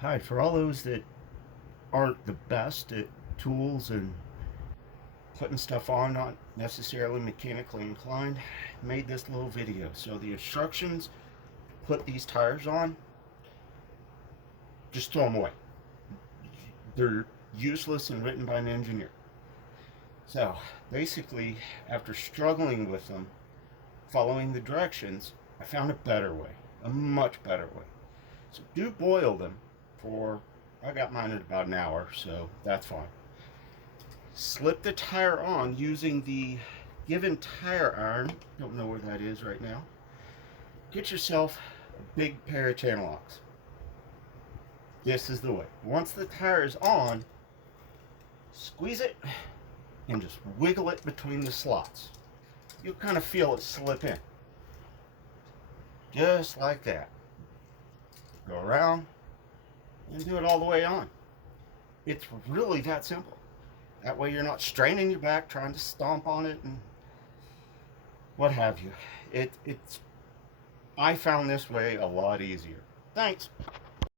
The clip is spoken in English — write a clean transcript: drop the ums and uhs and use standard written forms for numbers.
Hi, for all those that aren't the best at tools and putting stuff on, not necessarily mechanically inclined, made this little video. So the instructions to put these tires on, just throw them away. They're useless and written by an engineer. So basically, after struggling with them, following the directions, I found a better way, a much better way. So do boil them for, I got mine at about an hour, so that's fine. Slip the tire on using the given tire iron. Don't know where that is right now. Get yourself a big pair of channel locks. This is the way. Once the tire is on, squeeze it and just wiggle it between the slots. You'll kind of feel it slip in. Just like that. Go around and do it all the way on. It's really that simple. That way you're not straining your back trying to stomp on it and what have you. I found this way a lot easier. Thanks.